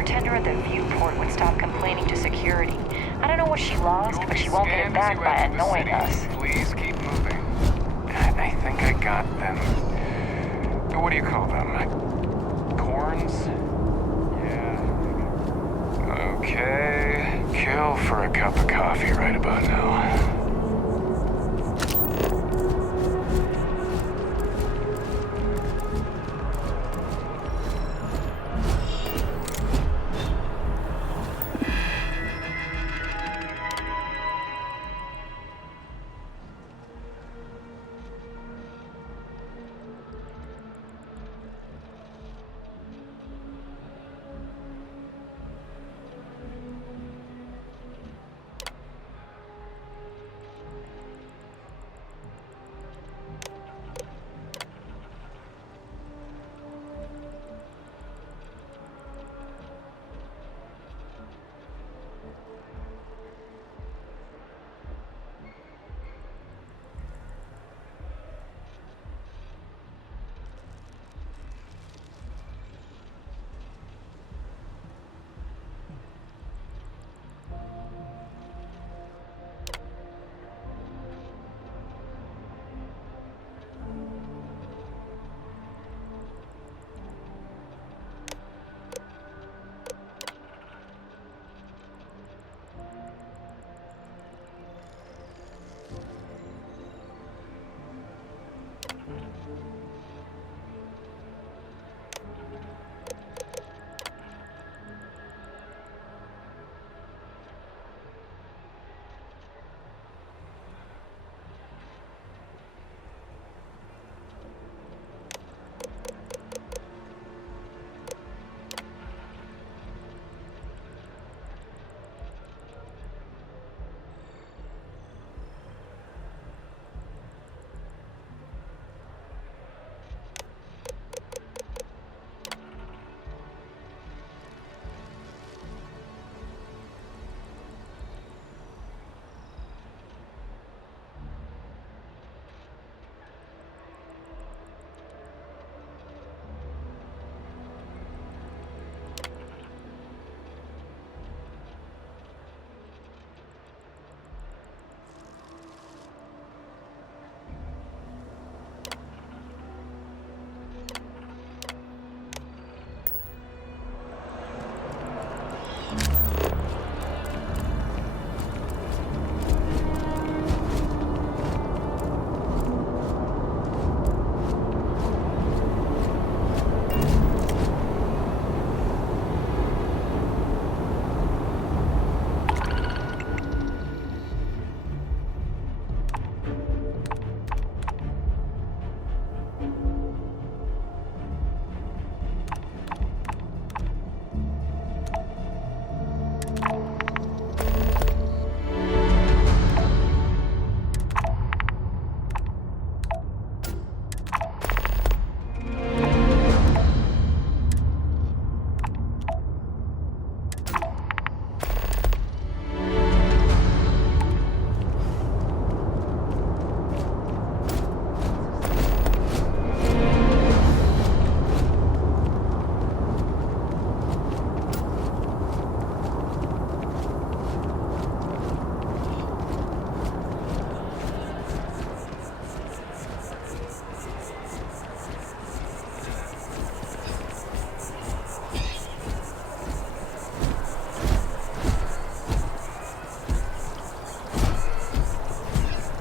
bartender at the viewport would stop complaining to security. I don't know what she lost, but she won't get it back by annoying us. Please keep moving. I think I got them. What do you call them? Corns? Yeah. Okay. Kill for a cup of coffee right about now.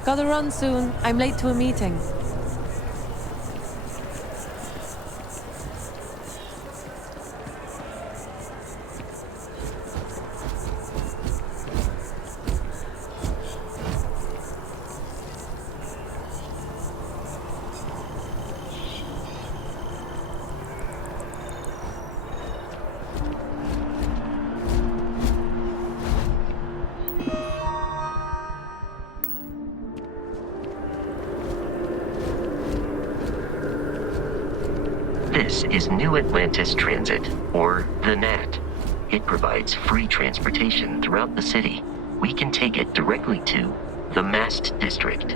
Gotta run soon. I'm late to a meeting. This is New Atlantis Transit, or the NAT. It provides free transportation throughout the city. We can take it directly to the Mast District.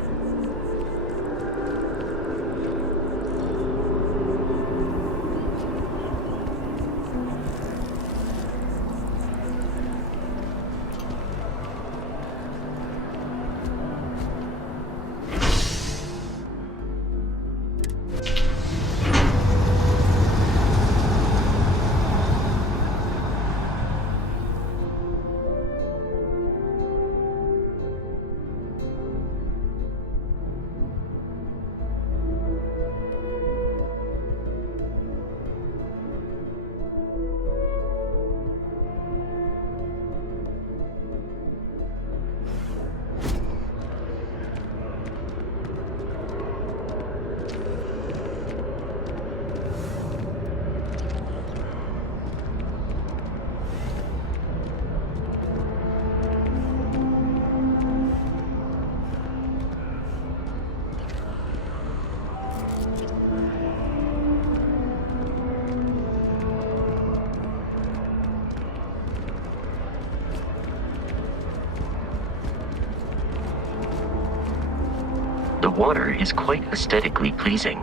water is quite aesthetically pleasing.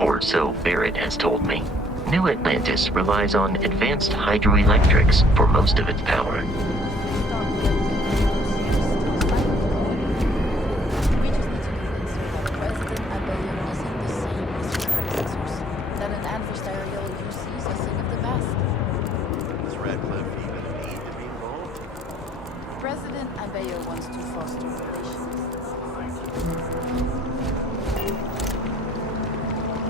Or so Barrett has told me. New Atlantis relies on advanced hydroelectrics for most of its power. We just need to convince her that President Abeille isn't the same as his predecessors. That an adversarial UC is a thing of the past. Does Radcliffe even need to be involved? President Abeille wants to foster relations.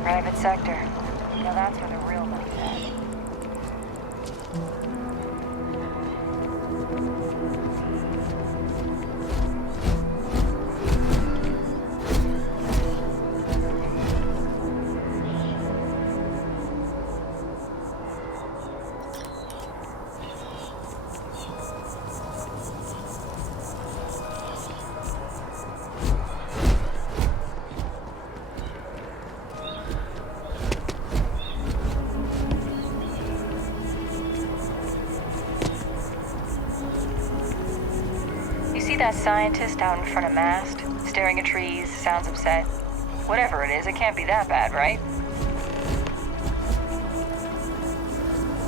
Private sector. Now that's where the real money's at. See that scientist out in front of mast, staring at trees, sounds upset? Whatever it is, it can't be that bad, right?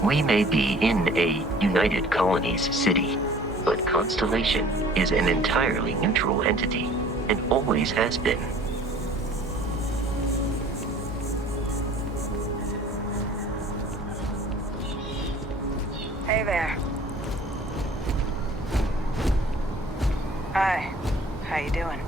We may be in a United Colonies city, but Constellation is an entirely neutral entity, and always has been. Hey there. Hi. How you doing?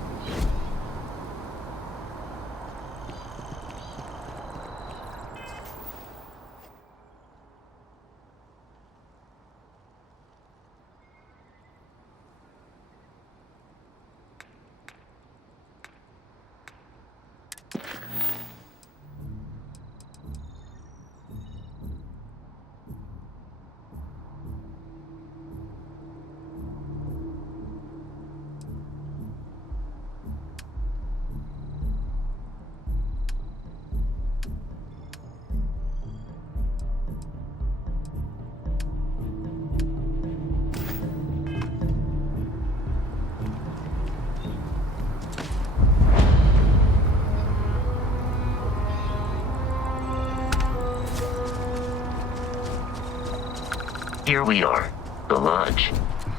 Here we are, the lodge.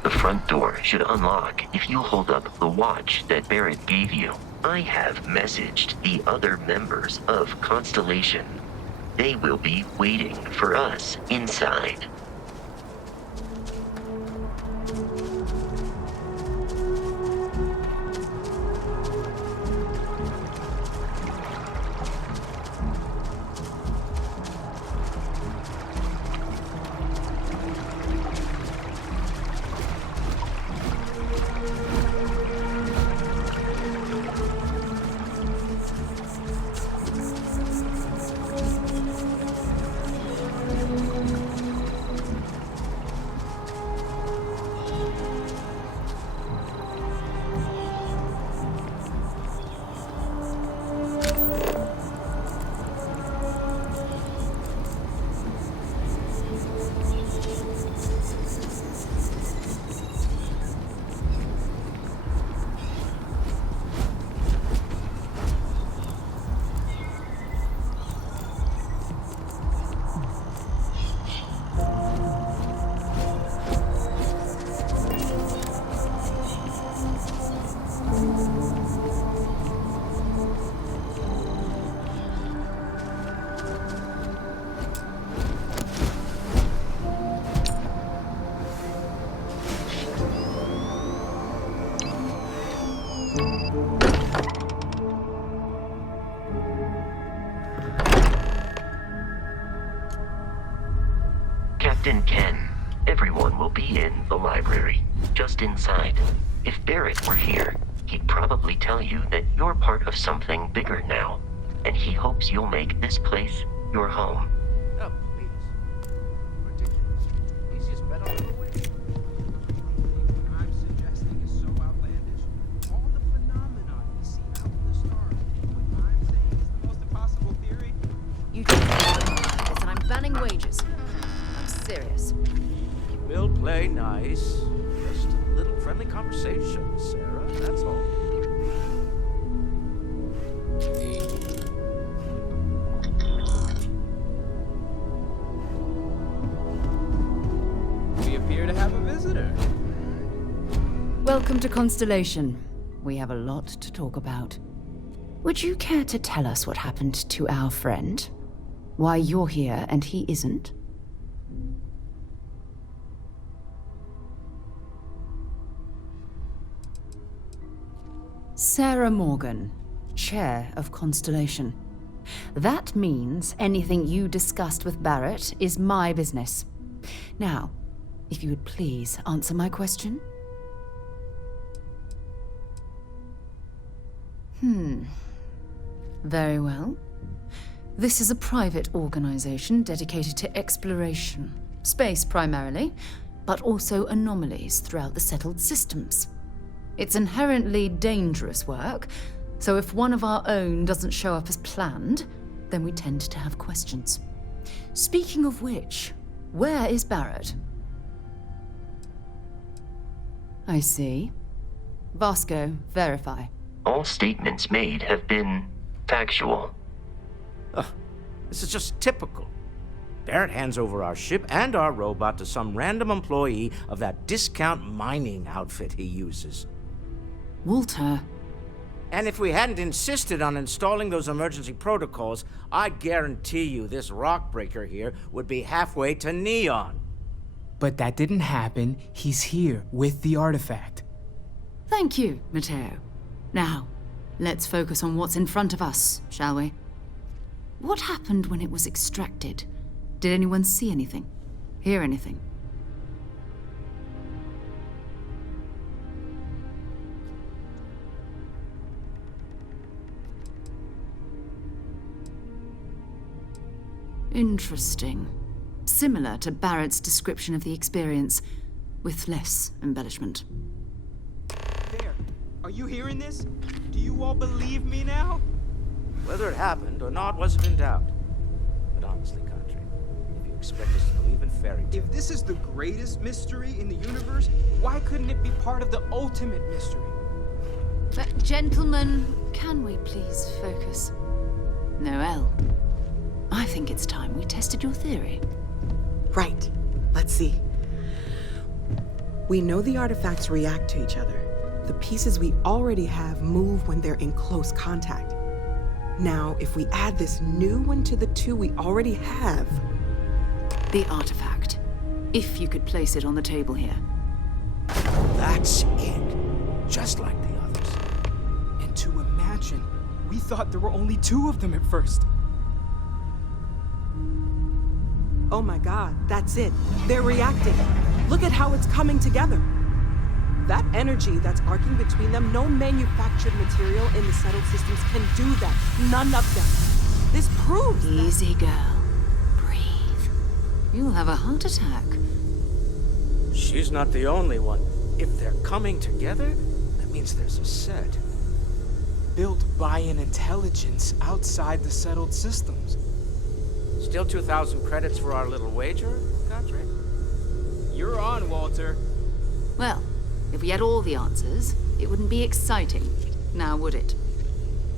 The front door should unlock if you hold up the watch that Barrett gave you. I have messaged the other members of Constellation. They will be waiting for us inside. Captain Ken, everyone will be in the library, just inside. If Barrett were here, he'd probably tell you that you're part of something bigger now, and he hopes you'll make this place your home. Oh, please. Ridiculous. Easiest bet I'll ever win. I'm suggesting is so outlandish. All the phenomena we see out in the stars. What I'm saying is the most impossible theory. You just this, and I'm banning wages. I'm serious. We'll play nice. Just a little friendly conversation, Sarah, that's all. Welcome to Constellation. We have a lot to talk about. Would you care to tell us what happened to our friend? Why you're here and he isn't? Sarah Morgan, Chair of Constellation. That means anything you discussed with Barrett is my business. Now, if you would please answer my question. Very well. This is a private organization dedicated to exploration. Space primarily, but also anomalies throughout the settled systems. It's inherently dangerous work, so if one of our own doesn't show up as planned, then we tend to have questions. Speaking of which, where is Barrett? I see. Vasco, verify. All statements made have been factual. This is just typical. Barrett hands over our ship and our robot to some random employee of that discount mining outfit he uses. Walter. And if we hadn't insisted on installing those emergency protocols, I guarantee you this rock breaker here would be halfway to Neon. But that didn't happen. He's here with the artifact. Thank you, Matteo. Now, let's focus on what's in front of us, shall we? What happened when it was extracted? Did anyone see anything? Hear anything? Interesting. Similar to Barrett's description of the experience, with less embellishment. There. Are you hearing this? Do you all believe me now? Whether it happened or not wasn't in doubt. But honestly, Country, if you expect us to believe in fairy tales... If this is the greatest mystery in the universe, why couldn't it be part of the ultimate mystery? But, gentlemen, can we please focus? Noel, I think it's time we tested your theory. Right. Let's see. We know the artifacts react to each other. The pieces we already have move when they're in close contact. Now, if we add this new one to the two we already have... The artifact. If you could place it on the table here. That's it. Just like the others. And to imagine, we thought there were only 2 of them at first. Oh my god, that's it. They're reacting. Look at how it's coming together. That energy that's arcing between them, no manufactured material in the settled systems can do that. None of them. This proves that... Easy, girl. Breathe. You'll have a heart attack. She's not the only one. If they're coming together, that means there's a set. Built by an intelligence outside the settled systems. Still 2,000 credits for our little wager, Country? You're on, Walter. Well, if we had all the answers, it wouldn't be exciting. Now, would it?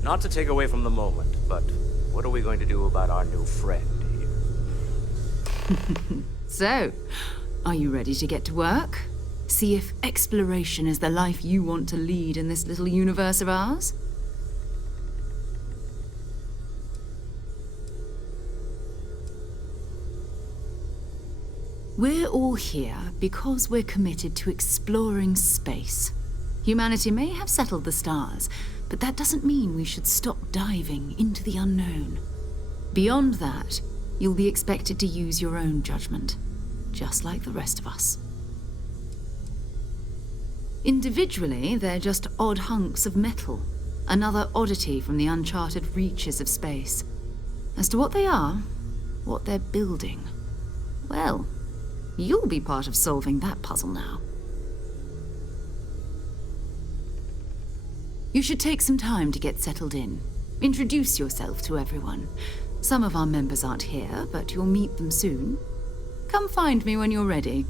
Not to take away from the moment, but what are we going to do about our new friend here? So, are you ready to get to work? See if exploration is the life you want to lead in this little universe of ours? We're all here because we're committed to exploring space. Humanity may have settled the stars, but that doesn't mean we should stop diving into the unknown. Beyond that, you'll be expected to use your own judgment, just like the rest of us. Individually, they're just odd hunks of metal, another oddity from the uncharted reaches of space. As to what they are, what they're building, well, you'll be part of solving that puzzle now. You should take some time to get settled in. Introduce yourself to everyone. Some of our members aren't here, but you'll meet them soon. Come find me when you're ready.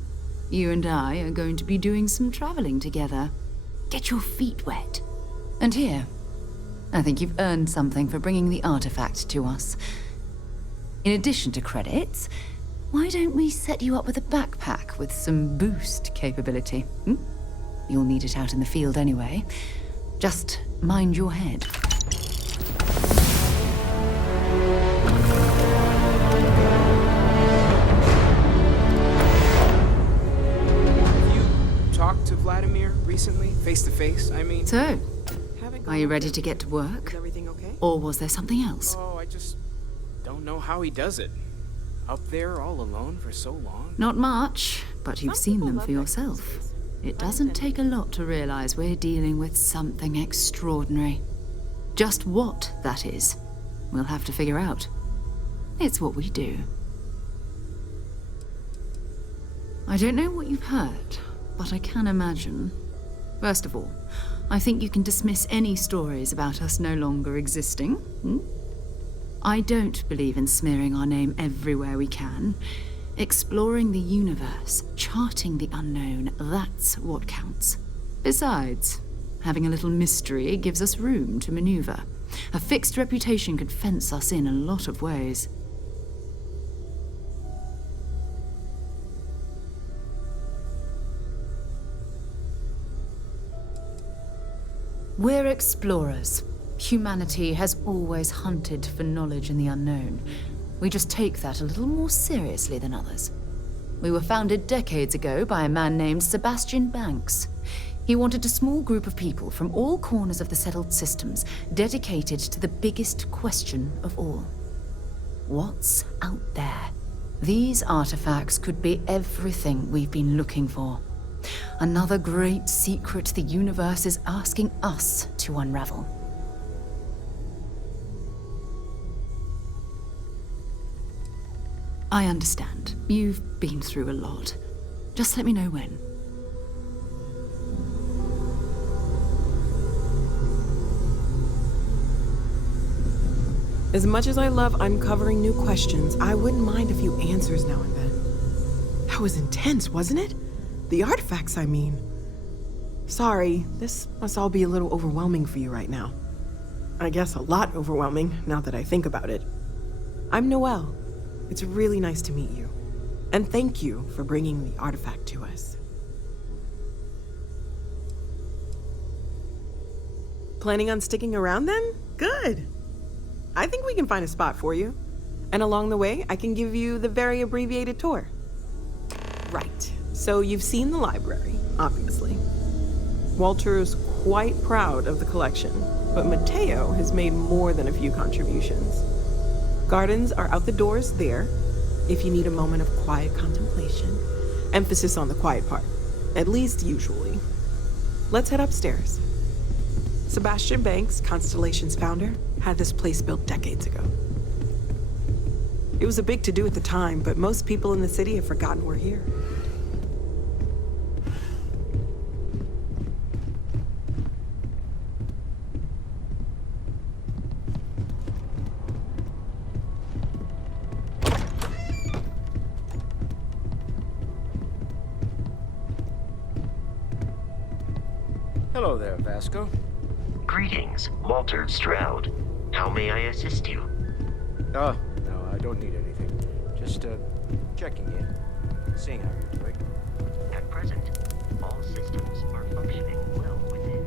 You and I are going to be doing some traveling together. Get your feet wet. And here, I think you've earned something for bringing the artifact to us. In addition to credits, why don't we set you up with a backpack with some boost capability? You'll need it out in the field anyway. Just mind your head. Have you talked to Vladimir recently, face to face? I mean, So, haven't are you gone ready over to get to Is work? everything okay? Or was there something else? Oh, I just don't know how he does it. Up there all alone for so long. Not much, but you've Some seen people them love for that yourself. space. It doesn't take a lot to realize we're dealing with something extraordinary. Just what that is, we'll have to figure out. It's what we do. I don't know what you've heard, but I can imagine. First of all, I think you can dismiss any stories about us no longer existing. I don't believe in smearing our name everywhere we can. Exploring the universe, charting the unknown, that's what counts. Besides, having a little mystery gives us room to maneuver. A fixed reputation could fence us in a lot of ways. We're explorers. Humanity has always hunted for knowledge in the unknown. We just take that a little more seriously than others. We were founded decades ago by a man named Sebastian Banks. He wanted a small group of people from all corners of the settled systems dedicated to the biggest question of all. What's out there? These artifacts could be everything we've been looking for. Another great secret the universe is asking us to unravel. I understand. You've been through a lot. Just let me know when. As much as I love uncovering new questions, I wouldn't mind a few answers now and then. That was intense, wasn't it? The artifacts, I mean. Sorry, this must all be a little overwhelming for you right now. I guess a lot overwhelming, now that I think about it. I'm Noelle. It's really nice to meet you. And thank you for bringing the artifact to us. Planning on sticking around then? Good. I think we can find a spot for you. And along the way, I can give you the very abbreviated tour. Right. So you've seen the library, obviously. Walter's quite proud of the collection, but Mateo has made more than a few contributions. Gardens are out the doors there, if you need a moment of quiet contemplation. Emphasis on the quiet part, at least usually. Let's head upstairs. Sebastian Banks, Constellation's founder, had this place built decades ago. It was a big to-do at the time, but most people in the city have forgotten we're here. Hello there, Vasco. Greetings, Walter Stroud. How may I assist you? Oh, no, I don't need anything. Just, checking in. Seeing how you're doing. At present, all systems are functioning well within.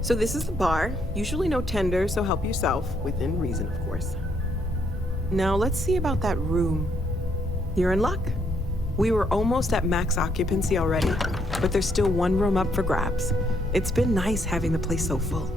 So this is the bar. Usually no tender, so help yourself. Within reason, of course. Now let's see about that room. You're in luck. We were almost at max occupancy already, but there's still one room up for grabs. It's been nice having the place so full.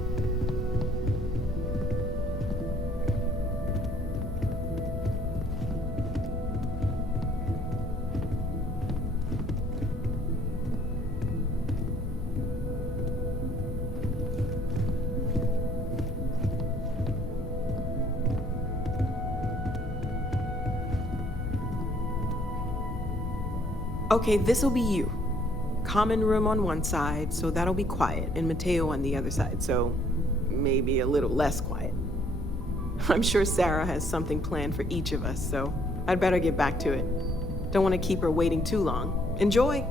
Okay, this'll be you. Common room on one side, so that'll be quiet, and Mateo on the other side, so maybe a little less quiet. I'm sure Sarah has something planned for each of us, so I'd better get back to it. Don't want to keep her waiting too long. Enjoy!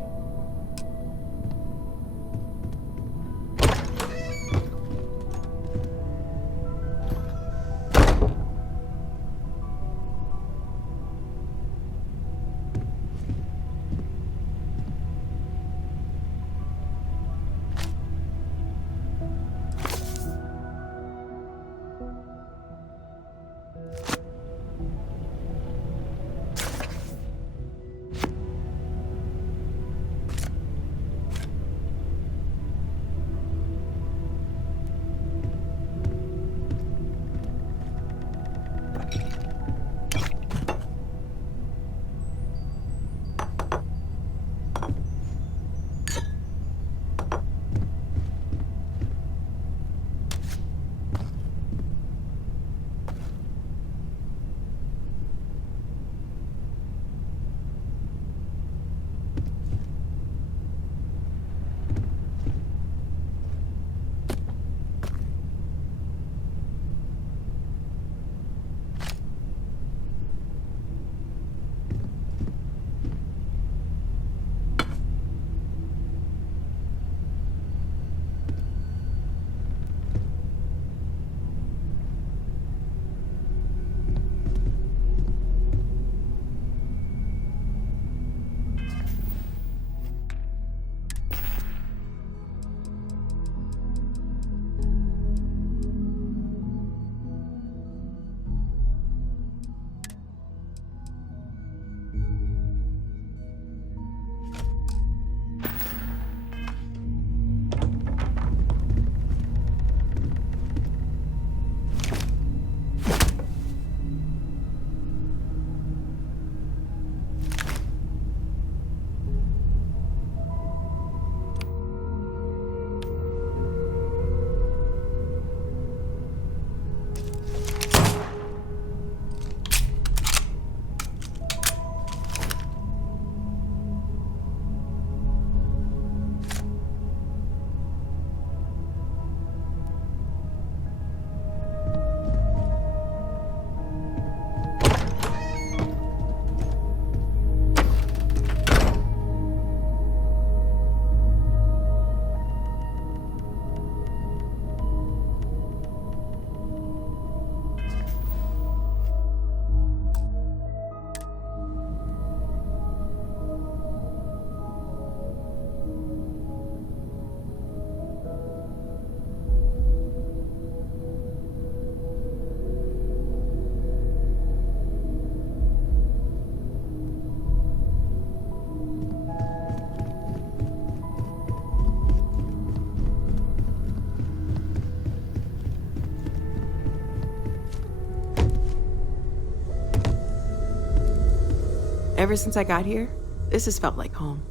Ever since I got here, this has felt like home.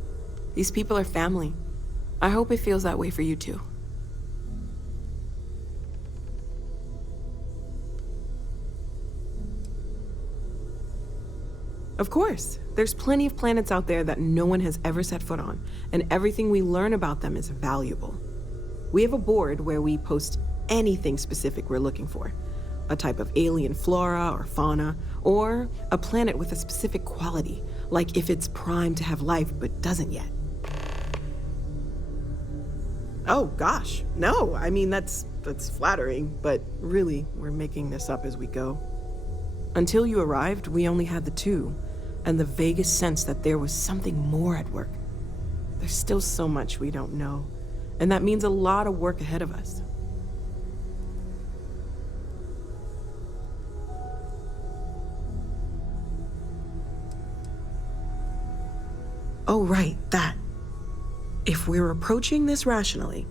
These people are family. I hope it feels that way for you too. Of course, there's plenty of planets out there that no one has ever set foot on, and everything we learn about them is valuable. We have a board where we post anything specific we're looking for. A type of alien flora or fauna, or a planet with a specific quality, like if it's primed to have life but doesn't yet. Oh gosh, no, I mean that's flattering, but really, we're making this up as we go. Until you arrived, we only had the two, and the vaguest sense that there was something more at work. There's still so much we don't know, and that means a lot of work ahead of us. Oh, right, that. If we're approaching this rationally,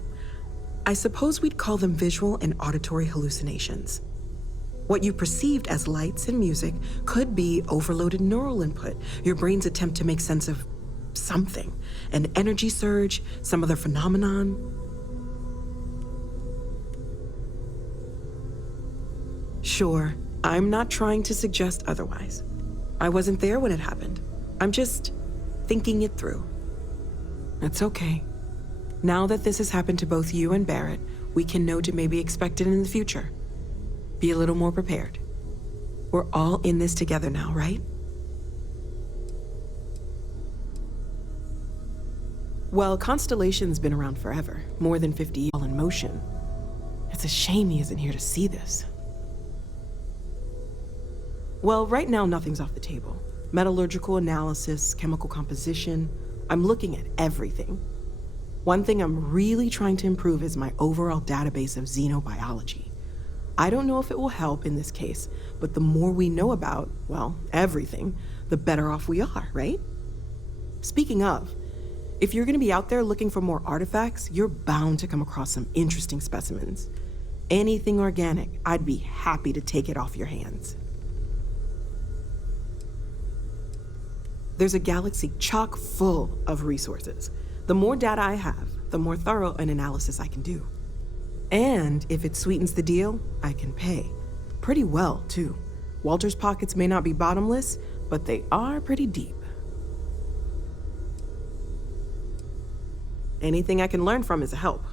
I suppose we'd call them visual and auditory hallucinations. What you perceived as lights and music could be overloaded neural input, your brain's attempt to make sense of something, an energy surge, some other phenomenon. Sure, I'm not trying to suggest otherwise. I wasn't there when it happened. I'm just thinking it through. It's okay. Now that this has happened to both you and Barrett, we can know to maybe expect it in the future. Be a little more prepared. We're all in this together now, right? Well, Constellation's been around forever, more than 50 years, all in motion. It's a shame he isn't here to see this. Well, right now nothing's off the table. Metallurgical analysis, chemical composition. I'm looking at everything. One thing I'm really trying to improve is my overall database of xenobiology. I don't know if it will help in this case, but the more we know about, well, everything, the better off we are, right? Speaking of, if you're gonna be out there looking for more artifacts, you're bound to come across some interesting specimens. Anything organic, I'd be happy to take it off your hands. There's a galaxy chock full of resources. The more data I have, the more thorough an analysis I can do. And if it sweetens the deal, I can pay. Pretty well, too. Walter's pockets may not be bottomless, but they are pretty deep. Anything I can learn from is a help.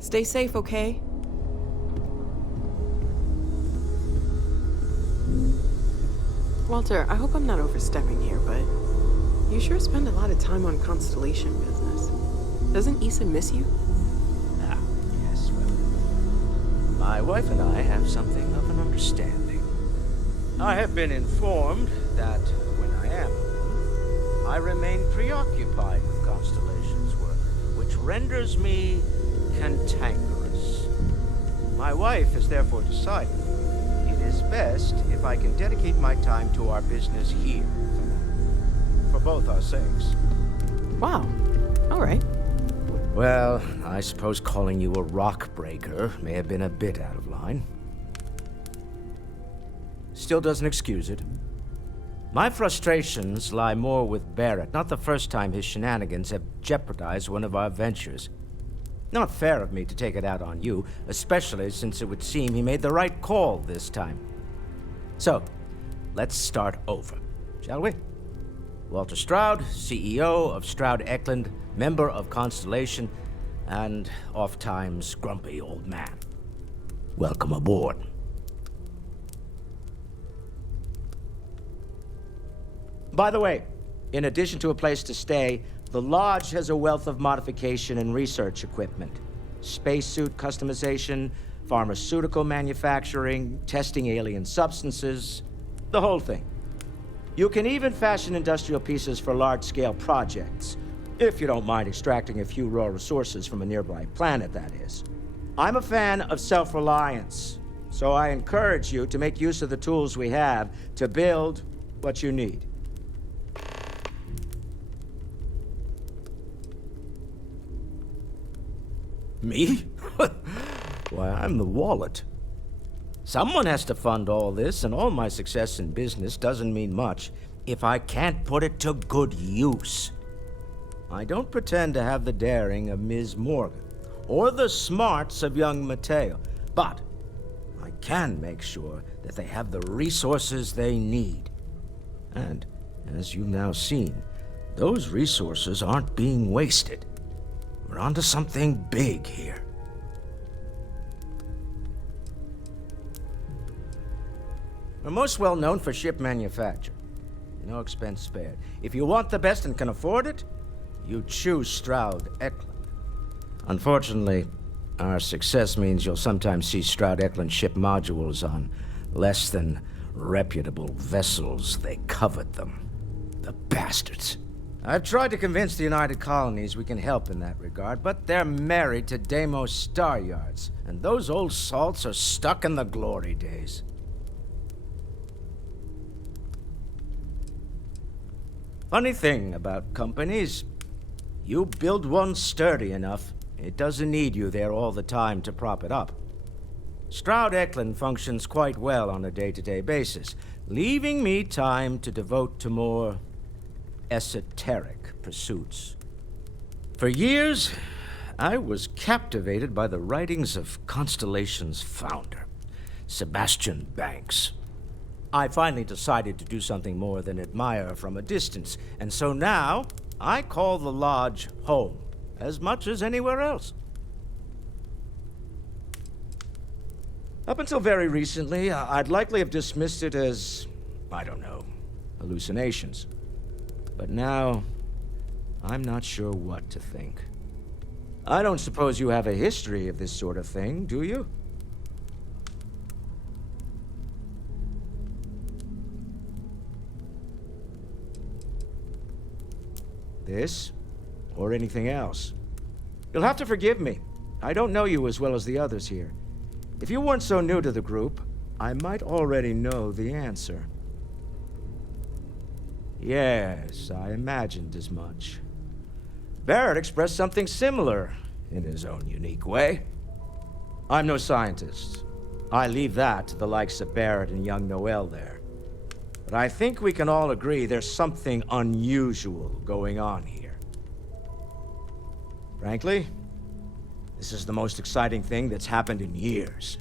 Stay safe, okay? Walter, I hope I'm not overstepping here, but you sure spend a lot of time on Constellation business. Doesn't Issa miss you? Ah, yes, well, my wife and I have something of an understanding. I have been informed that when I am home, I remain preoccupied with Constellation's work, which renders me cantankerous. My wife has therefore decided it is best if I can dedicate my time to our business here, for both our sakes. Wow. All right. Well, I suppose calling you a rock breaker may have been a bit out of line. Still doesn't excuse it. My frustrations lie more with Barrett, not the first time his shenanigans have jeopardized one of our ventures. Not fair of me to take it out on you, especially since it would seem he made the right call this time. So, let's start over, shall we? Walter Stroud, CEO of Stroud Eklund, member of Constellation, and oft-times grumpy old man. Welcome aboard. By the way, in addition to a place to stay, the Lodge has a wealth of modification and research equipment. Spacesuit customization, pharmaceutical manufacturing, testing alien substances, the whole thing. You can even fashion industrial pieces for large-scale projects, if you don't mind extracting a few raw resources from a nearby planet, that is. I'm a fan of self-reliance, so I encourage you to make use of the tools we have to build what you need. Me? Why, I'm the wallet. Someone has to fund all this, and all my success in business doesn't mean much if I can't put it to good use. I don't pretend to have the daring of Ms. Morgan, or the smarts of young Mateo, but I can make sure that they have the resources they need. And, as you've now seen, those resources aren't being wasted. We're onto something big here. We're most well known for ship manufacture. No expense spared. If you want the best and can afford it, you choose Stroud Eklund. Unfortunately, our success means you'll sometimes see Stroud Eklund ship modules on less than reputable vessels. They covet them. The bastards. I've tried to convince the United Colonies we can help in that regard, but they're married to Deimos Star Yards, and those old salts are stuck in the glory days. Funny thing about companies, you build one sturdy enough, it doesn't need you there all the time to prop it up. Stroud Eklund functions quite well on a day-to-day basis, leaving me time to devote to more esoteric pursuits. For years, I was captivated by the writings of Constellation's founder, Sebastian Banks. I finally decided to do something more than admire from a distance, and so now I call the Lodge home, as much as anywhere else. Up until very recently, I'd likely have dismissed it as, I don't know, hallucinations. But now, I'm not sure what to think. I don't suppose you have a history of this sort of thing, do you? This, or anything else. You'll have to forgive me. I don't know you as well as the others here. If you weren't so new to the group, I might already know the answer. Yes, I imagined as much. Barrett expressed something similar, in his own unique way. I'm no scientist. I leave that to the likes of Barrett and young Noel there. But I think we can all agree there's something unusual going on here. Frankly, this is the most exciting thing that's happened in years.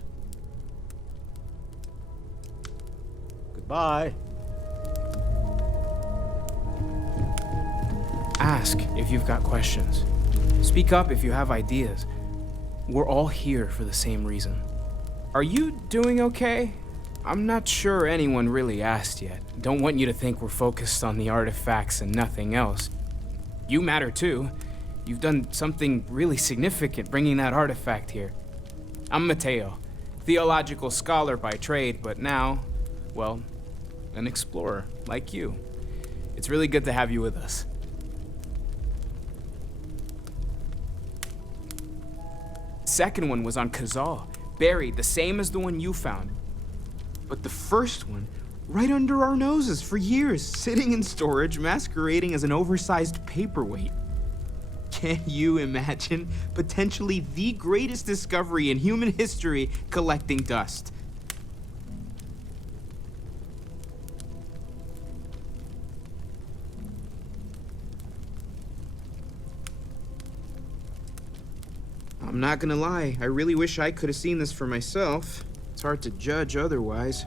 Goodbye. Ask if you've got questions. Speak up if you have ideas. We're all here for the same reason. Are you doing okay? I'm not sure anyone really asked yet. Don't want you to think we're focused on the artifacts and nothing else. You matter too. You've done something really significant bringing that artifact here. I'm Mateo, theological scholar by trade, but now, well, an explorer like you. It's really good to have you with us. Second one was on Kazal, buried, the same as the one you found. But the first one, right under our noses for years, sitting in storage, masquerading as an oversized paperweight. Can you imagine potentially the greatest discovery in human history collecting dust? I'm not gonna lie, I really wish I could have seen this for myself. It's hard to judge otherwise.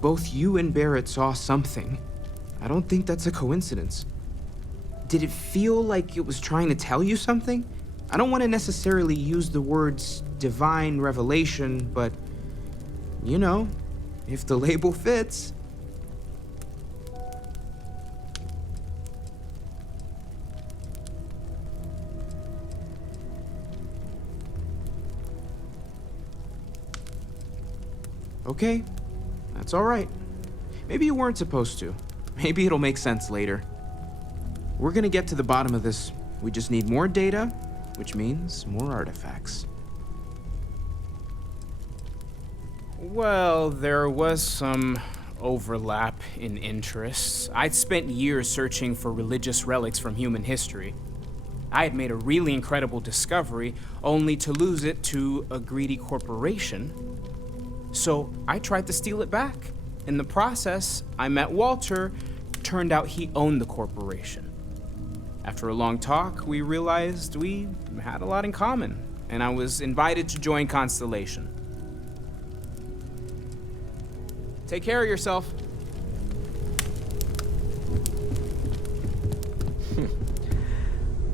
Both you and Barrett saw something. I don't think that's a coincidence. Did it feel like it was trying to tell you something? I don't want to necessarily use the words divine revelation, but, you know, if the label fits. Okay, that's all right. Maybe you weren't supposed to. Maybe it'll make sense later. We're gonna get to the bottom of this. We just need more data, which means more artifacts. Well, there was some overlap in interests. I'd spent years searching for religious relics from human history. I had made a really incredible discovery, only to lose it to a greedy corporation. So I tried to steal it back. In the process, I met Walter. Turned out he owned the corporation. After a long talk, we realized we had a lot in common, and I was invited to join Constellation. Take care of yourself.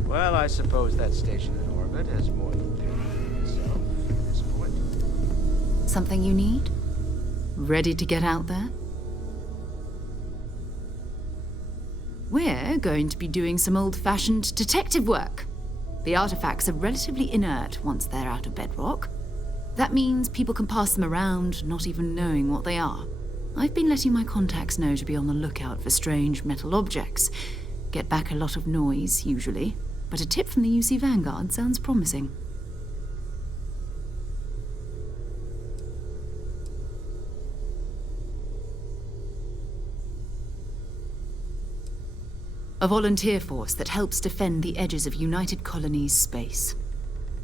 Well, I suppose that station in orbit has more than paid for itself at this point. Something you need? Ready to get out there? We're going to be doing some old-fashioned detective work. The artifacts are relatively inert once they're out of bedrock. That means people can pass them around, not even knowing what they are. I've been letting my contacts know to be on the lookout for strange metal objects. Get back a lot of noise, usually, but a tip from the UC Vanguard sounds promising. A volunteer force that helps defend the edges of United Colonies space.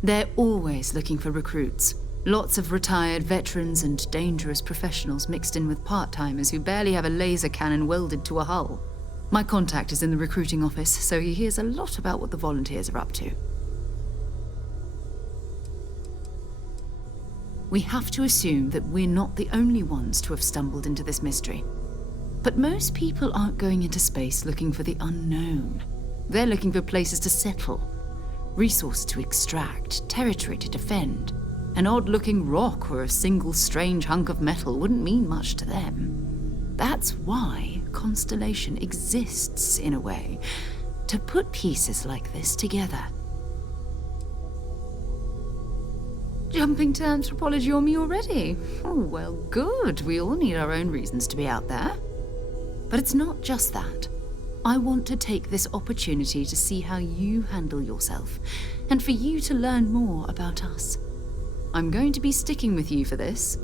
They're always looking for recruits. Lots of retired veterans and dangerous professionals mixed in with part-timers who barely have a laser cannon welded to a hull. My contact is in the recruiting office, so he hears a lot about what the volunteers are up to. We have to assume that we're not the only ones to have stumbled into this mystery. But most people aren't going into space looking for the unknown. They're looking for places to settle, resources to extract, territory to defend. An odd-looking rock or a single strange hunk of metal wouldn't mean much to them. That's why Constellation exists, in a way, to put pieces like this together. Jumping to anthropology on me already? Oh, well, good. We all need our own reasons to be out there. But it's not just that. I want to take this opportunity to see how you handle yourself, and for you to learn more about us. I'm going to be sticking with you for this.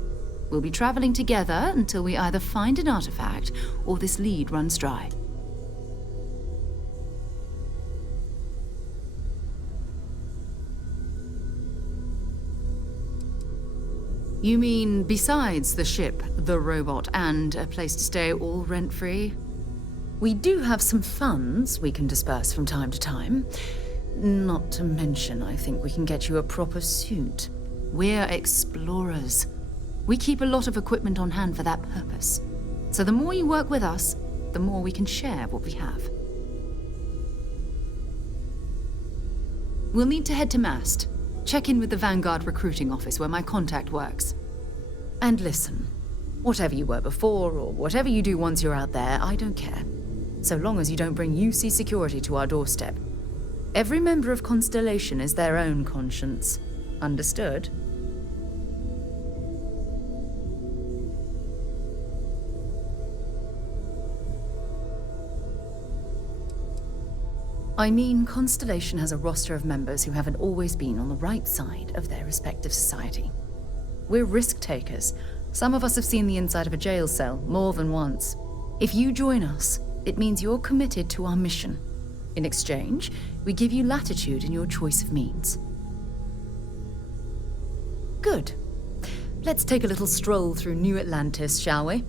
We'll be traveling together until we either find an artifact or this lead runs dry. You mean besides the ship, the robot, and a place to stay all rent-free? We do have some funds we can disperse from time to time. Not to mention, I think we can get you a proper suit. We're explorers. We keep a lot of equipment on hand for that purpose. So the more you work with us, the more we can share what we have. We'll need to head to Mast. Check in with the Vanguard recruiting office where my contact works. And listen, whatever you were before or whatever you do once you're out there, I don't care. So long as you don't bring UC security to our doorstep. Every member of Constellation is their own conscience. Understood? I mean, Constellation has a roster of members who haven't always been on the right side of their respective society. We're risk takers. Some of us have seen the inside of a jail cell more than once. If you join us, it means you're committed to our mission. In exchange, we give you latitude in your choice of means. Good. Let's take a little stroll through New Atlantis, shall we?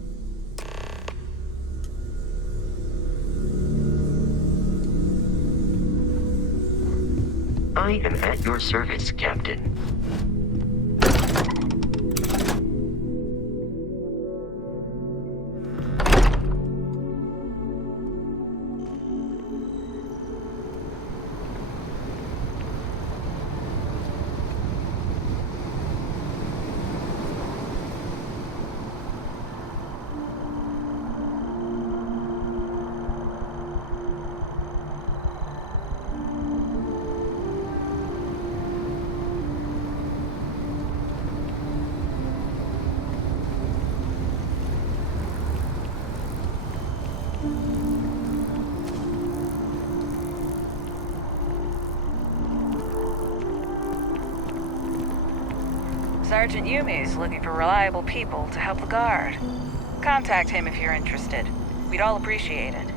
I am at your service, Captain. Sergeant Yumi's looking for reliable people to help the Guard. Contact him if you're interested. We'd all appreciate it.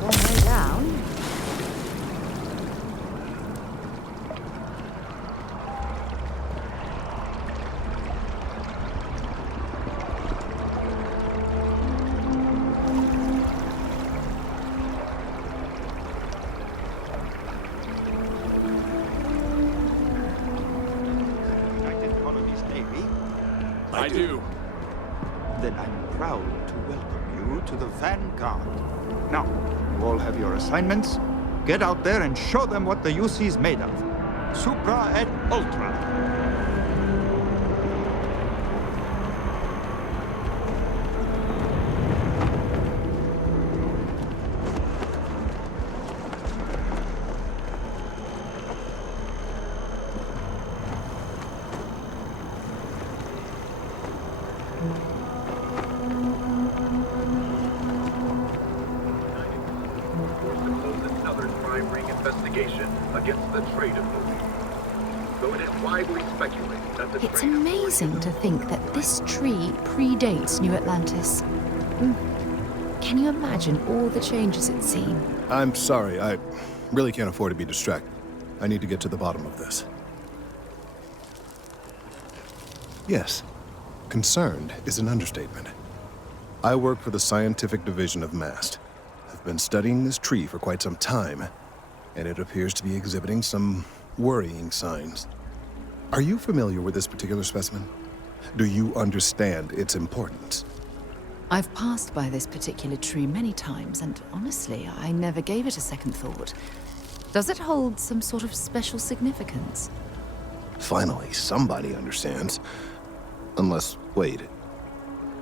Long way down. United Colonies Navy? I do. Then I'm proud to welcome you to the Vanguard. Now, you all have your assignments. Get out there and show them what the UC's made of. Supra et Ultra. Another crime ring investigation against the trade of movies. Though it is widely speculated that the It's trade of amazing to think that this tree predates New Atlantis. Can you imagine all the changes it's seen? I'm sorry, I really can't afford to be distracted. I need to get to the bottom of this. Yes, concerned is an understatement. I work for the scientific division of MAST. I've been studying this tree for quite some time, and it appears to be exhibiting some worrying signs. Are you familiar with this particular specimen? Do you understand its importance? I've passed by this particular tree many times, and honestly, I never gave it a second thought. Does it hold some sort of special significance? Finally, somebody understands. Unless, wait,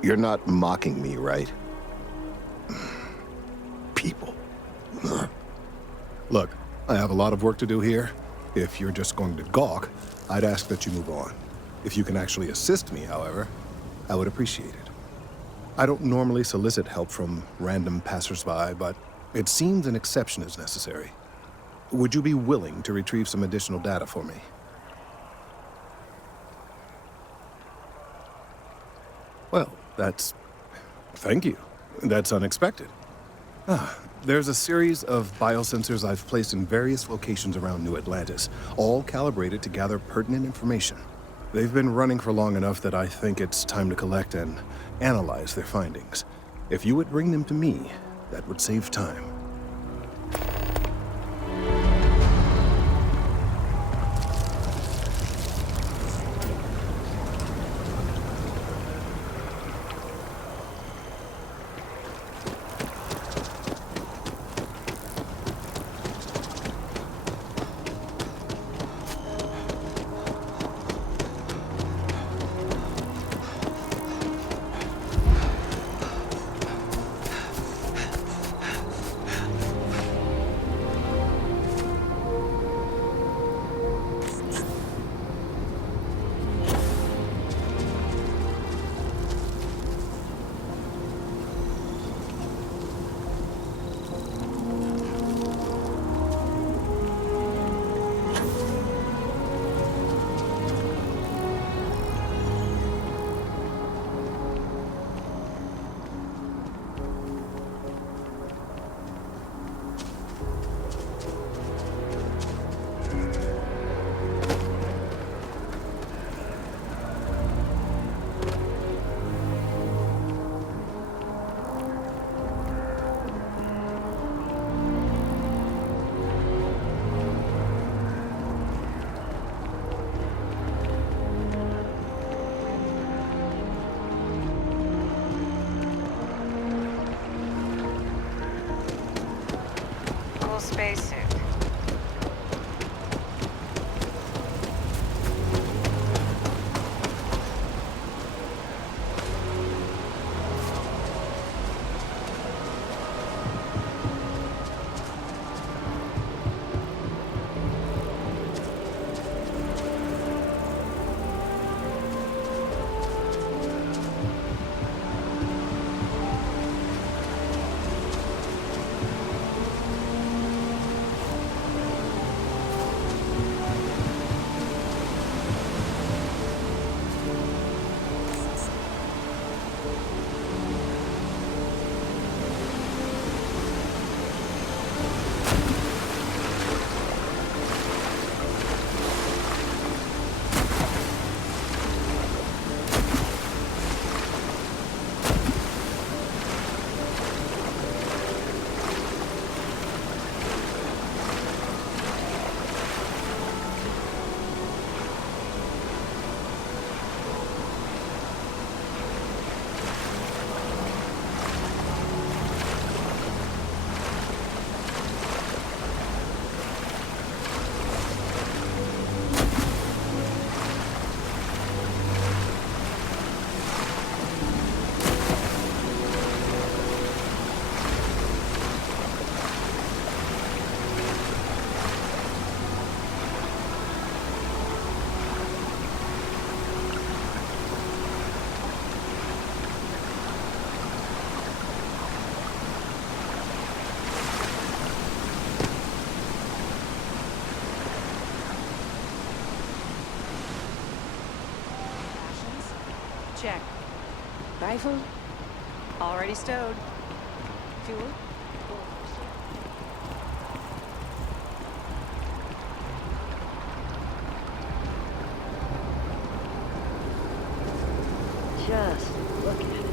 you're not mocking me, right? People. Look, I have a lot of work to do here. If you're just going to gawk, I'd ask that you move on. If you can actually assist me, however, I would appreciate it. I don't normally solicit help from random passersby, but it seems an exception is necessary. Would you be willing to retrieve some additional data for me? Well, thank you. That's unexpected. There's a series of biosensors I've placed in various locations around New Atlantis, all calibrated to gather pertinent information. They've been running for long enough that I think it's time to collect and analyze their findings. If you would bring them to me, that would save time. Spacesuit. check. Rifle? Already stowed. Fuel? Just look at it.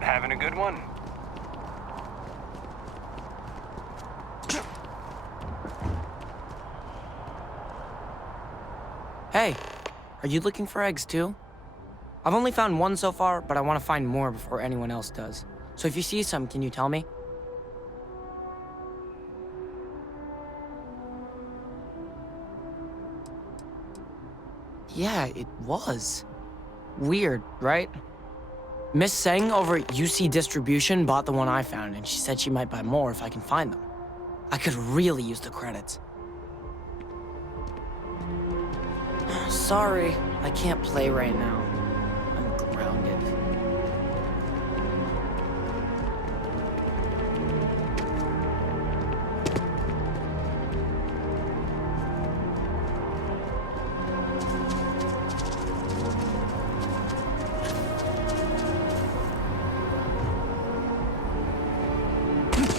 Having a good one? Hey, are you looking for eggs too? I've only found one so far, but I want to find more before anyone else does. So if you see some, can you tell me? Yeah, it was. Weird, right? Miss Seng over at UC Distribution bought the one I found, and she said she might buy more if I can find them. I could really use the credits. Sorry, I can't play right now. I'm grounded.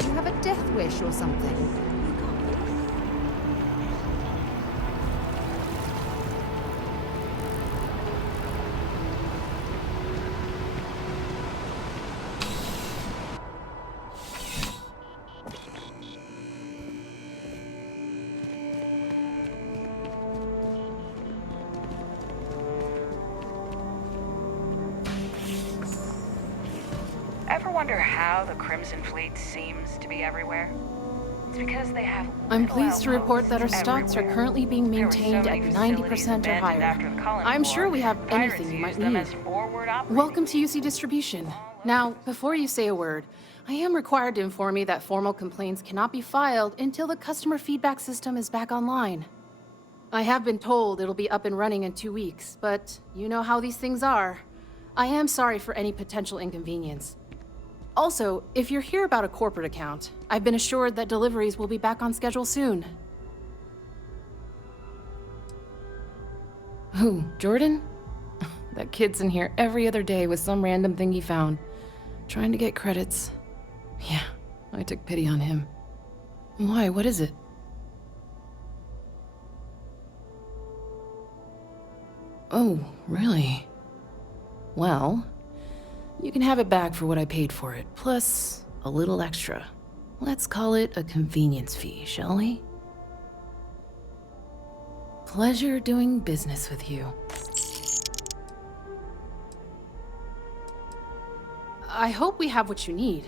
You have a death wish or something? Ever wonder how the Crimson Fleet seems to be everywhere? It's because they have. I'm pleased to report that our stocks are currently being maintained at 90% or higher. I'm sure we have anything you might need. Welcome to UC Distribution. Now, before you say a word, I am required to inform you that formal complaints cannot be filed until the customer feedback system is back online. I have been told it'll be up and running in 2 weeks, but you know how these things are. I am sorry for any potential inconvenience. Also, if you're here about a corporate account, I've been assured that deliveries will be back on schedule soon. Who, Jordan? That kid's in here every other day with some random thing he found, trying to get credits. Yeah, I took pity on him. Why, what is it? Oh, really? Well, you can have it back for what I paid for it, plus a little extra. Let's call it a convenience fee, shall we? Pleasure doing business with you. I hope we have what you need.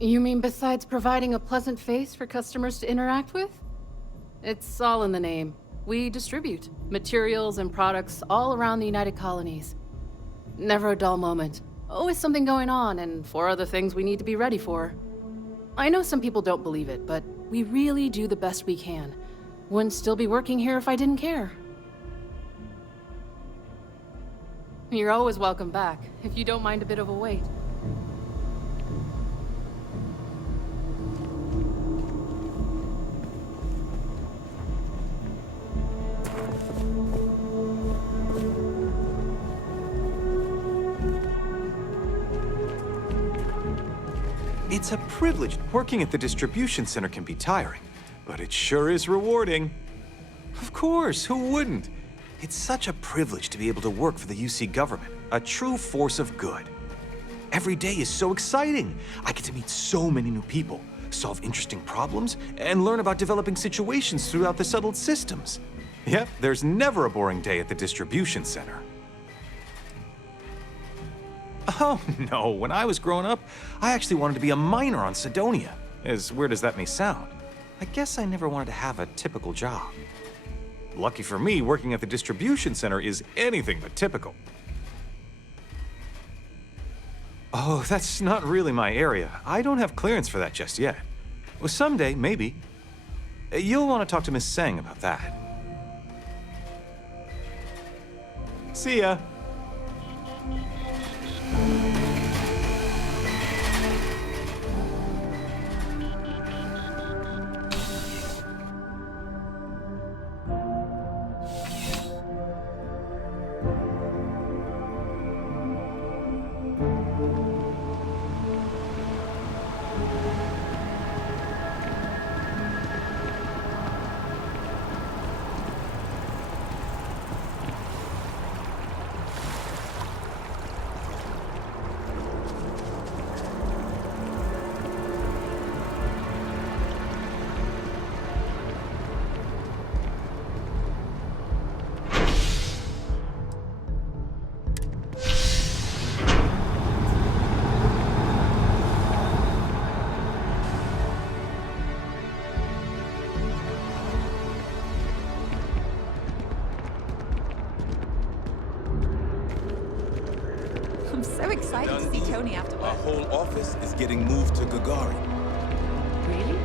You mean besides providing a pleasant face for customers to interact with? It's all in the name. We distribute materials and products all around the United Colonies. Never a dull moment. Always something going on and 4 other things we need to be ready for. I know some people don't believe it, but we really do the best we can. Wouldn't still be working here if I didn't care. You're always welcome back, if you don't mind a bit of a wait. It's a privilege. Working at the distribution center can be tiring. but it sure is rewarding. Of course, who wouldn't? It's such a privilege to be able to work for the UC government, a true force of good. Every day is so exciting. I get to meet so many new people, solve interesting problems, and learn about developing situations throughout the settled systems. Yep, there's never a boring day at the distribution center. Oh, no, when I was growing up, I actually wanted to be a miner on Cydonia. As weird as that may sound, I guess I never wanted to have a typical job. Lucky for me, working at the distribution center is anything but typical. Oh, that's not really my area. I don't have clearance for that just yet. Well, someday, maybe. You'll want to talk to Miss Tseng about that. See ya. I'm so excited to see Tony after work. Our whole office is getting moved to Gagarin. Really?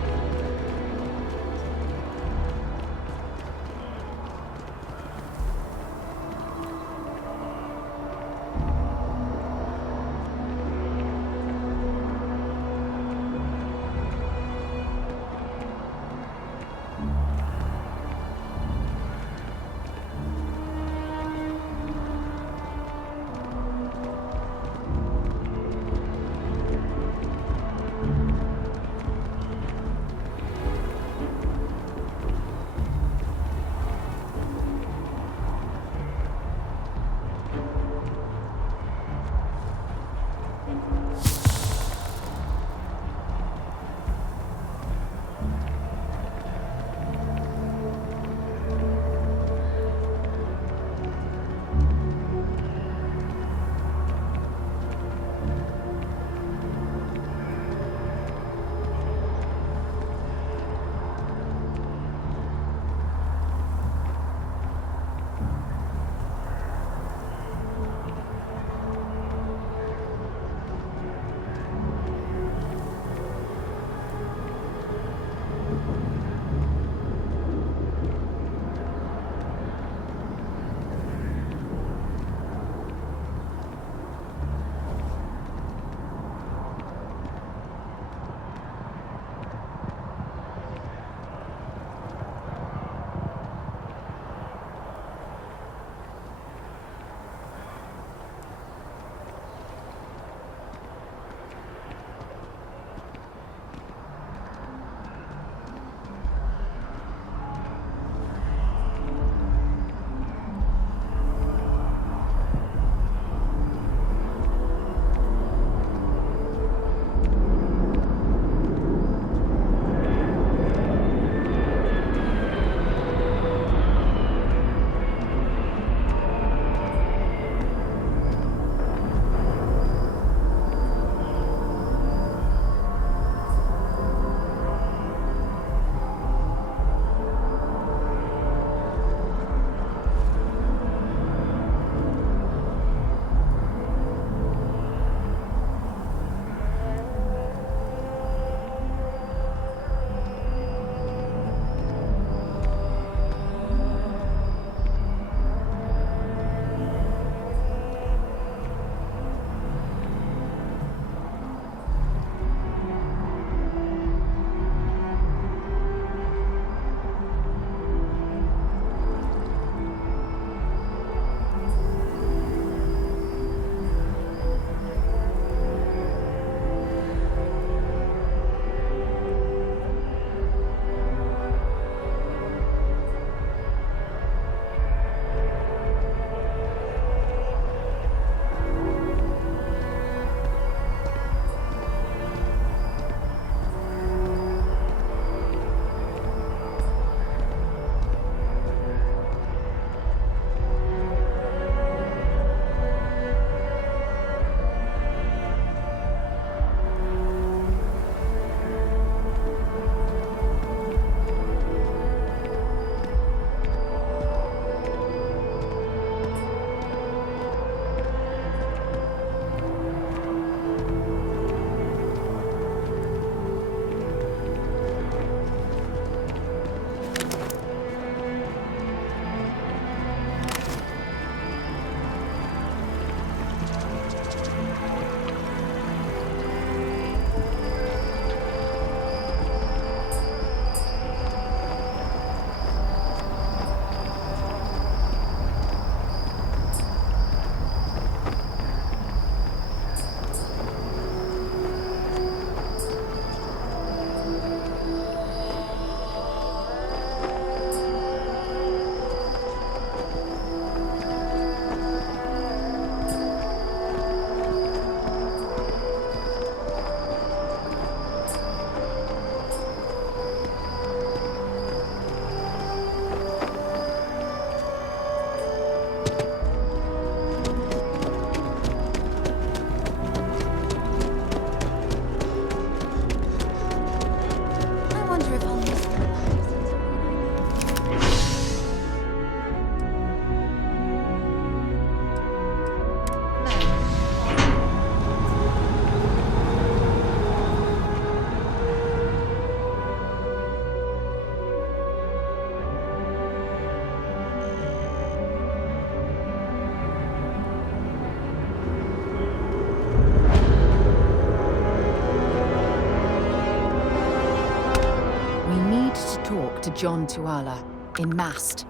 Dr. John Tuala, in Mast.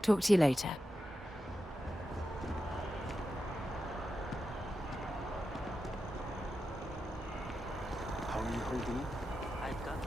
Talk to you later. How are you holding it? I've got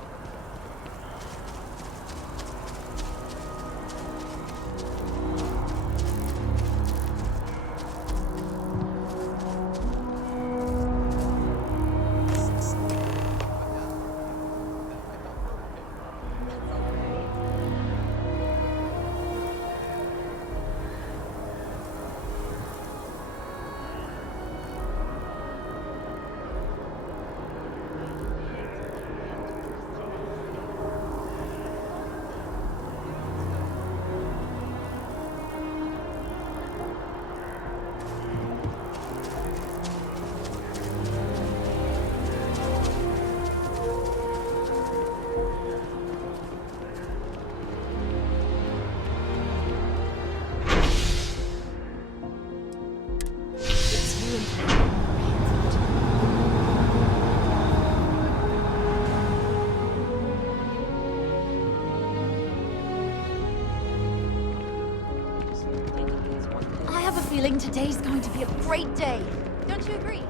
I have a feeling today's going to be a great day. Don't you agree?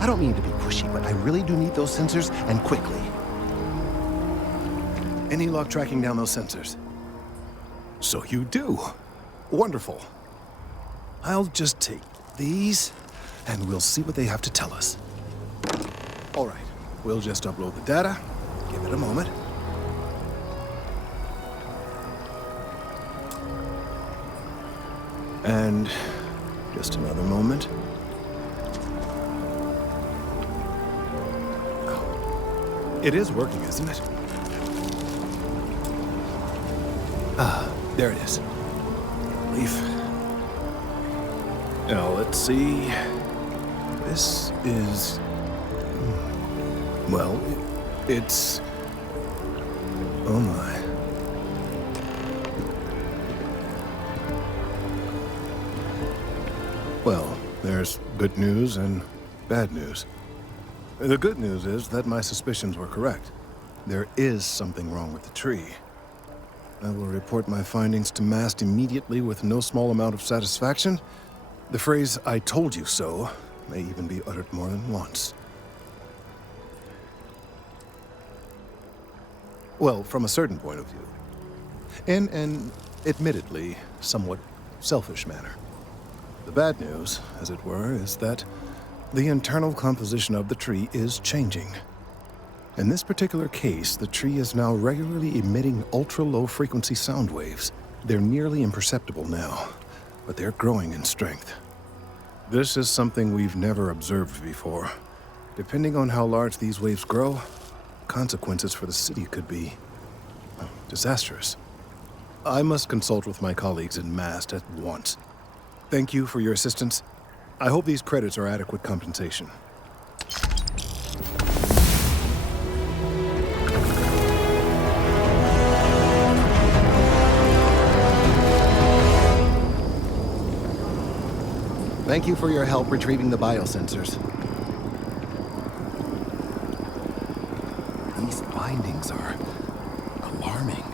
I don't mean to be pushy, but I really do need those sensors, and quickly. Any luck tracking down those sensors? So you do. Wonderful. I'll just take these, and we'll see what they have to tell us. All right, we'll just upload the data. Give it a moment. And just another moment. It is working, isn't it? Ah, there it is. Relief. Now, let's see. This is... well, it's... oh my. Well, there's good news and bad news. The good news is that my suspicions were correct. There is something wrong with the tree. I will report my findings to Mast immediately with no small amount of satisfaction. The phrase, "I told you so," may even be uttered more than once. Well, from a certain point of view. In an, admittedly, somewhat selfish manner. The bad news, as it were, is that the internal composition of the tree is changing. In this particular case, the tree is now regularly emitting ultra-low frequency sound waves. They're nearly imperceptible now, but they're growing in strength. This is something we've never observed before. Depending on how large these waves grow, consequences for the city could be disastrous. I must consult with my colleagues in Mast at once. Thank you for your assistance. I hope these credits are adequate compensation. Thank you for your help retrieving the biosensors. These findings are alarming.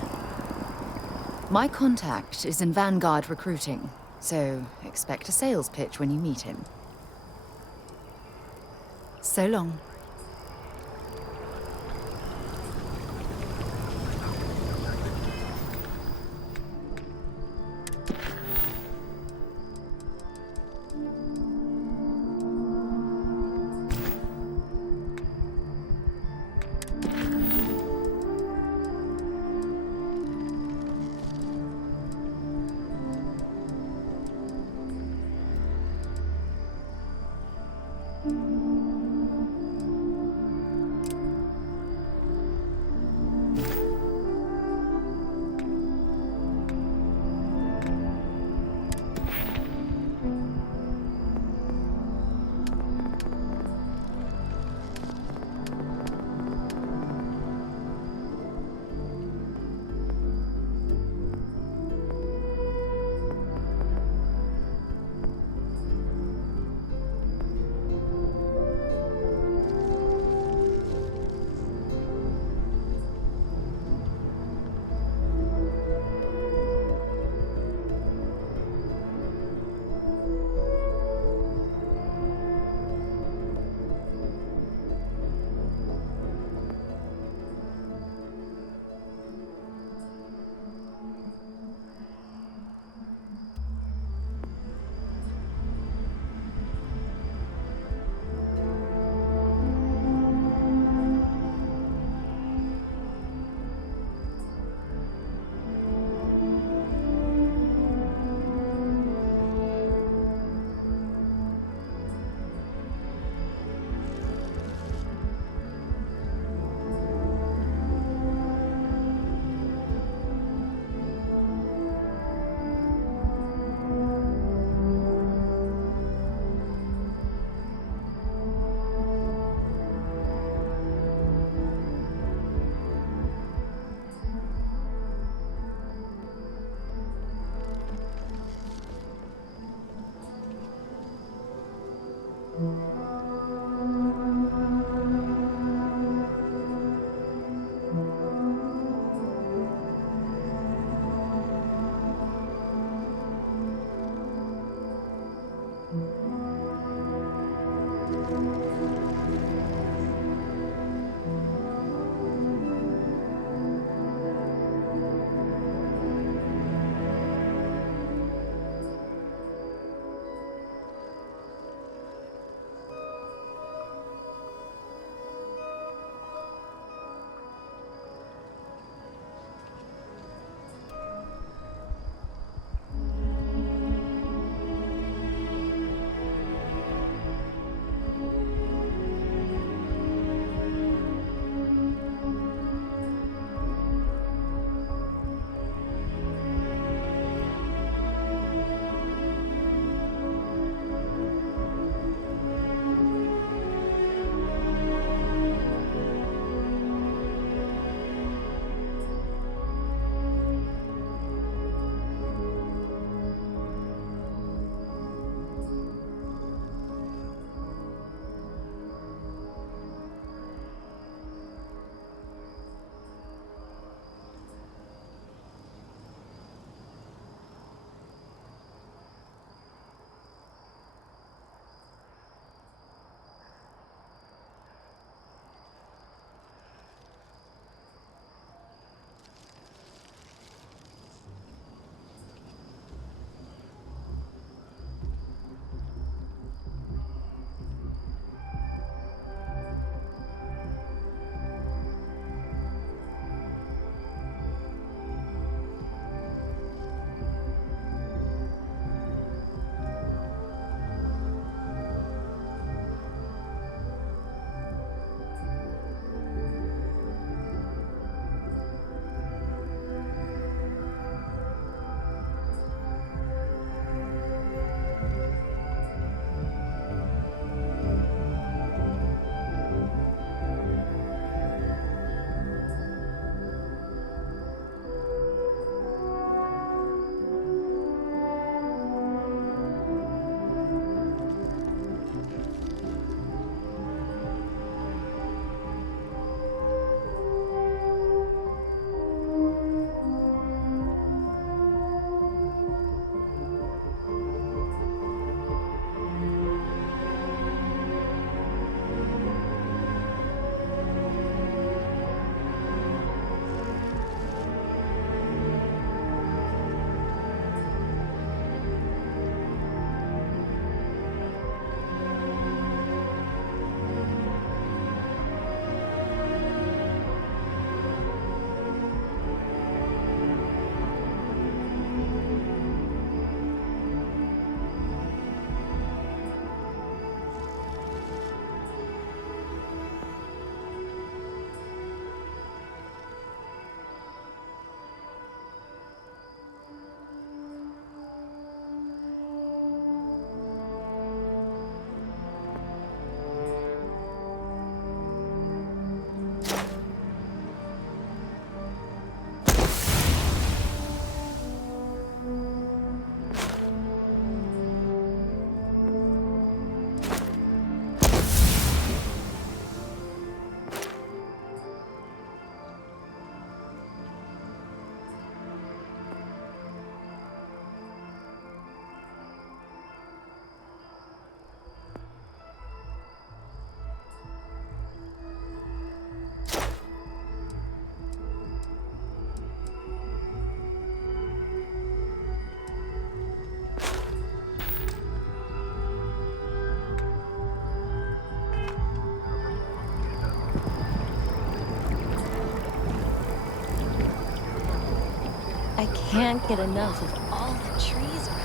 My contact is in Vanguard recruiting, so expect a sales pitch when you meet him. So long. I can't get enough of all the trees around.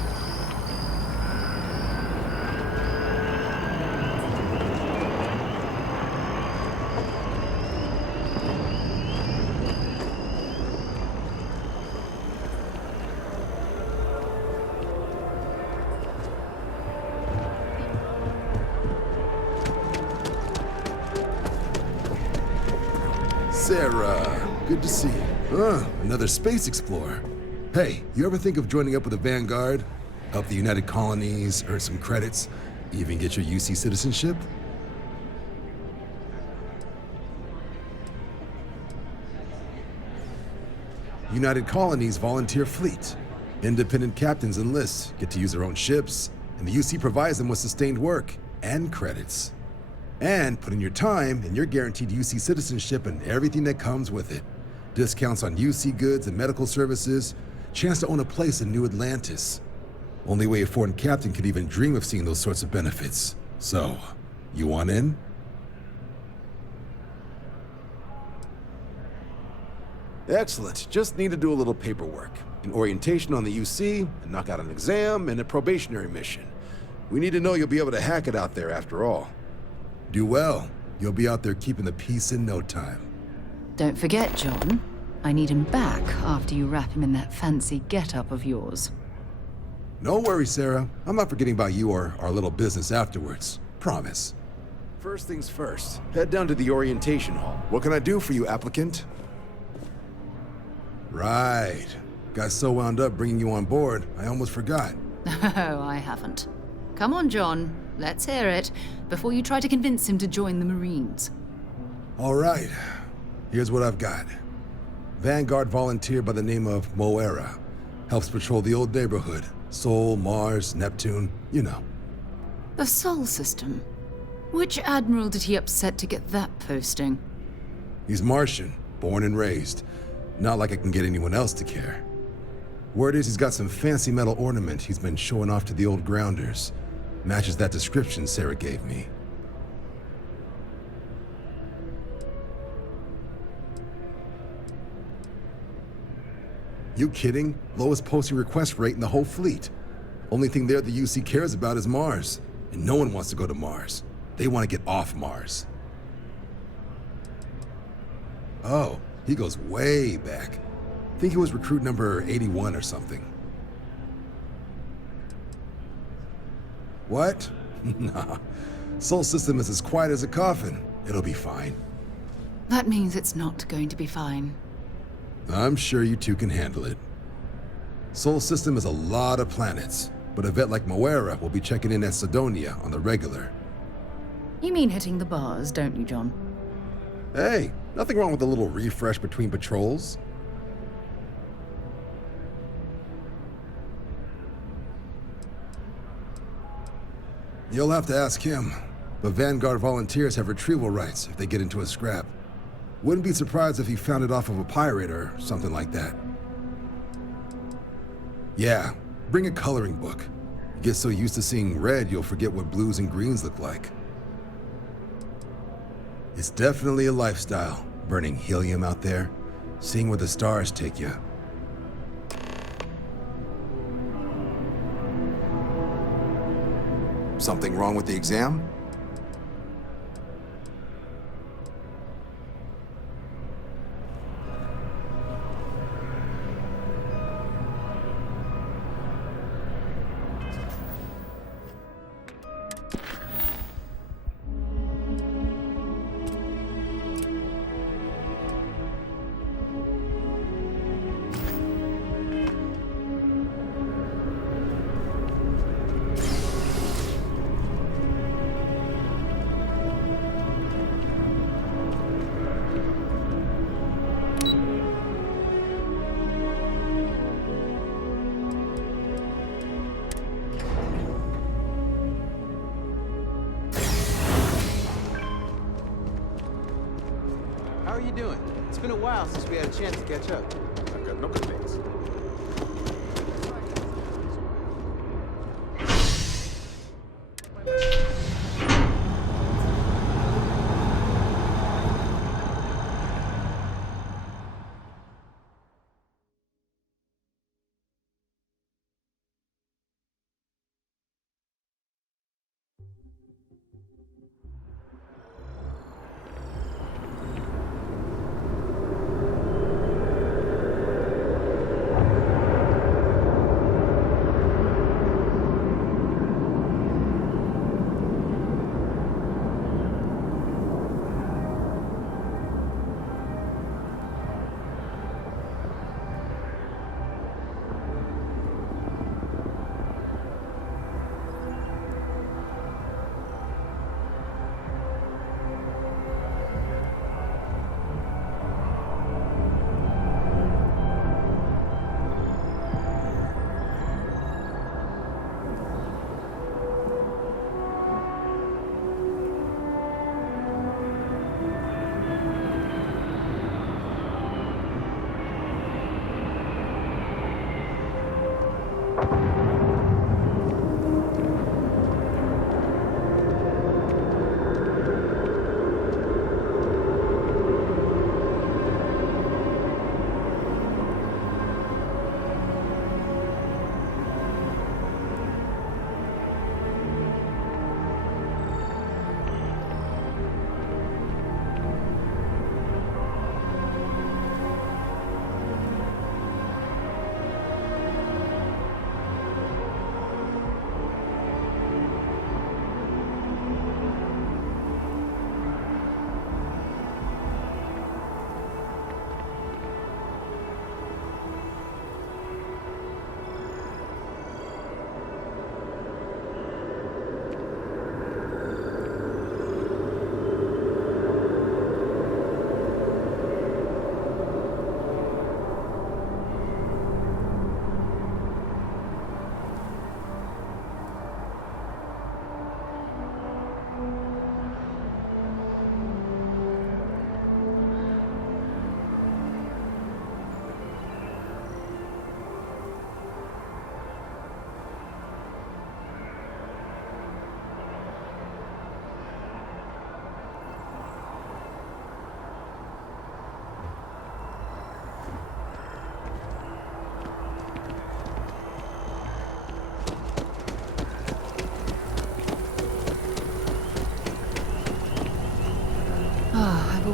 Sarah, good to see you. Another space explorer. Hey, you ever think of joining up with the Vanguard? Help the United Colonies, earn some credits, even get your UC citizenship? United Colonies volunteer fleet. Independent captains enlist, get to use their own ships, and the UC provides them with sustained work and credits. And put in your time, and you're guaranteed UC citizenship and everything that comes with it. Discounts on UC goods and medical services, chance to own a place in New Atlantis. Only way a foreign captain could even dream of seeing those sorts of benefits. So, you want in? Excellent. Just need to do a little paperwork. An orientation on the UC, and knock out an exam, and a probationary mission. We need to know you'll be able to hack it out there after all. Do well. You'll be out there keeping the peace in no time. Don't forget, John. I need him back after you wrap him in that fancy get-up of yours. No worries, Sarah. I'm not forgetting about you or our little business afterwards. Promise. First things first, head down to the orientation hall. What can I do for you, applicant? Right. Got so wound up bringing you on board, I almost forgot. Oh, I haven't. Come on, John. Let's hear it, before you try to convince him to join the Marines. All right. Here's what I've got. Vanguard volunteer by the name of Moira. Helps patrol the old neighborhood. Sol, Mars, Neptune, you know. The Sol system? Which admiral did he upset to get that posting? He's Martian, born and raised. Not like I can get anyone else to care. Word is he's got some fancy metal ornament he's been showing off to the old grounders. Matches that description Sarah gave me. You kidding? Lowest posting request rate in the whole fleet. Only thing there the UC cares about is Mars. And no one wants to go to Mars. They want to get off Mars. Oh, he goes way back. Think he was recruit number 81 or something. What? Nah. Sol system is as quiet as a coffin. It'll be fine. That means it's not going to be fine. I'm sure you two can handle it. Sol system is a lot of planets, but a vet like Moira will be checking in at Sidonia on the regular. You mean hitting the bars, don't you, John? Hey, nothing wrong with a little refresh between patrols. You'll have to ask him, but Vanguard volunteers have retrieval rights if they get into a scrap. Wouldn't be surprised if he found it off of a pirate or something like that. Yeah, bring a coloring book. You get so used to seeing red, you'll forget what blues and greens look like. It's definitely a lifestyle, burning helium out there, seeing where the stars take you. Something wrong with the exam? How are you doing? It's been a while since we had a chance to catch up. I've got no complaints.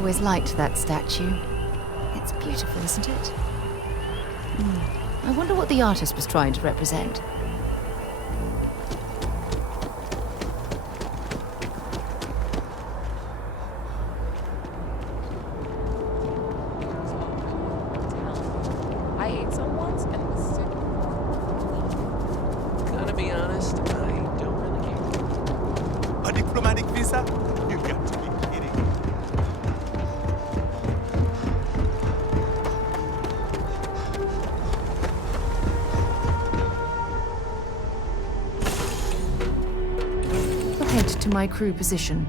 always liked that statue. It's beautiful, isn't it? I wonder what the artist was trying to represent. I ate some once and was sick. Gonna be honest, I don't really care. A diplomatic visa? You got to be kidding. We'll head to my crew position.